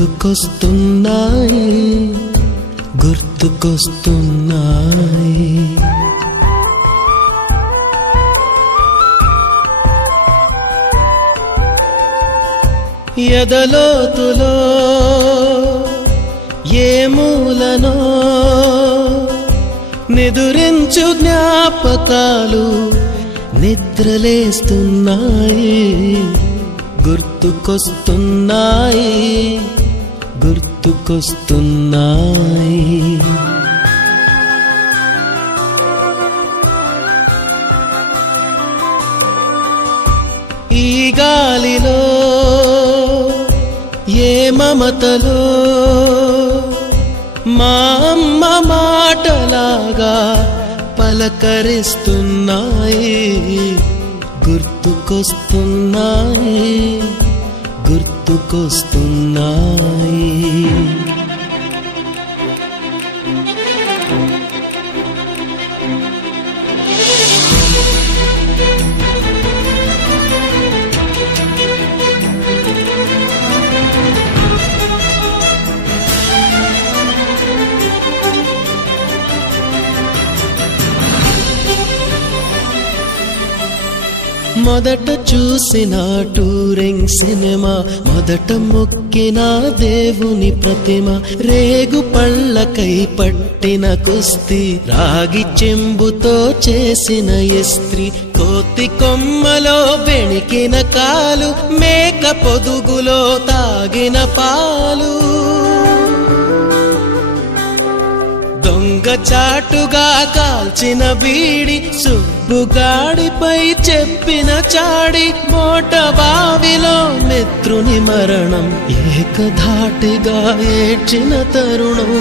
గుర్తుకొస్తున్నాయి గుర్తుకొస్తున్నాయి. ఎదలోతులో ఏ మూలనో నిదురించు జ్ఞాపకాలు నిద్రలేస్తున్నాయి గుర్తుకొస్తున్నాయి గుర్తుకొస్తున్నాయి. ఈ గాలిలో ఏ మమతలో మా అమ్మ మాటలాగా పలకరిస్తున్నాయి గుర్తుకొస్తున్నాయి గుర్తుకొస్తున్నాయి. మొదట చూసిన టూరింగ్ సినిమా, మొదట మొక్కిన దేవుని ప్రతిమ, రేగు పళ్ళకై పట్టిన కుస్తీ, రాగి చెంబుతో చేసిన ఇస్త్రీ, కోతి కొమ్మలో బెణికిన కాలు, మేక పొదుగులో తాగిన పాలు, దొంగ చాటుగా కాల్చిన బీడి, సుబ్బుగాడిపై చెప్పిన చాడి, మోట బావిలో మిత్రుని మరణం, ఏకధాటిగా ఏడ్చిన తరుణం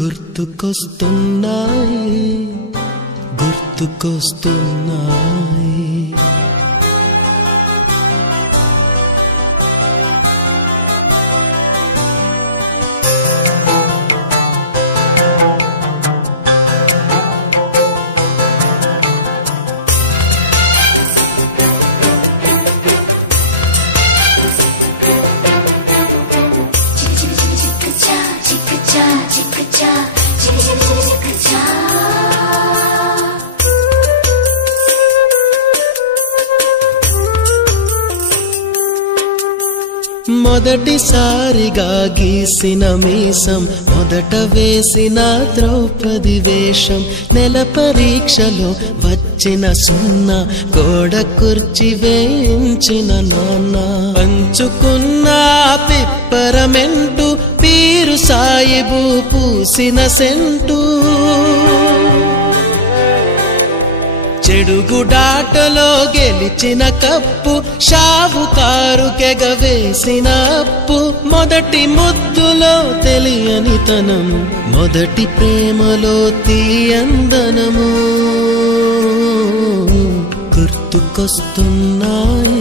గుర్తుకొస్తున్నాయి గుర్తుకొస్తున్నాయి. మొదటిసారిగా గీసిన మీసం, మొదట వేసిన ద్రౌపది వేషం, నెల పరీక్షలో వచ్చిన సున్నా, గోడ కుర్చీ వేయించిన నాన్న, పంచుకున్న పిప్పరమెంటు, పీరు సాయిబు పూసిన సెంటు, చెడుగుడాటలో గెలిచిన కప్పు, షావుకారు కెగవేసిన అప్పు, మొదటి ముద్దులో తెలియనితనం, మొదటి ప్రేమలో తీయందనము గుర్తుకొస్తున్నాయి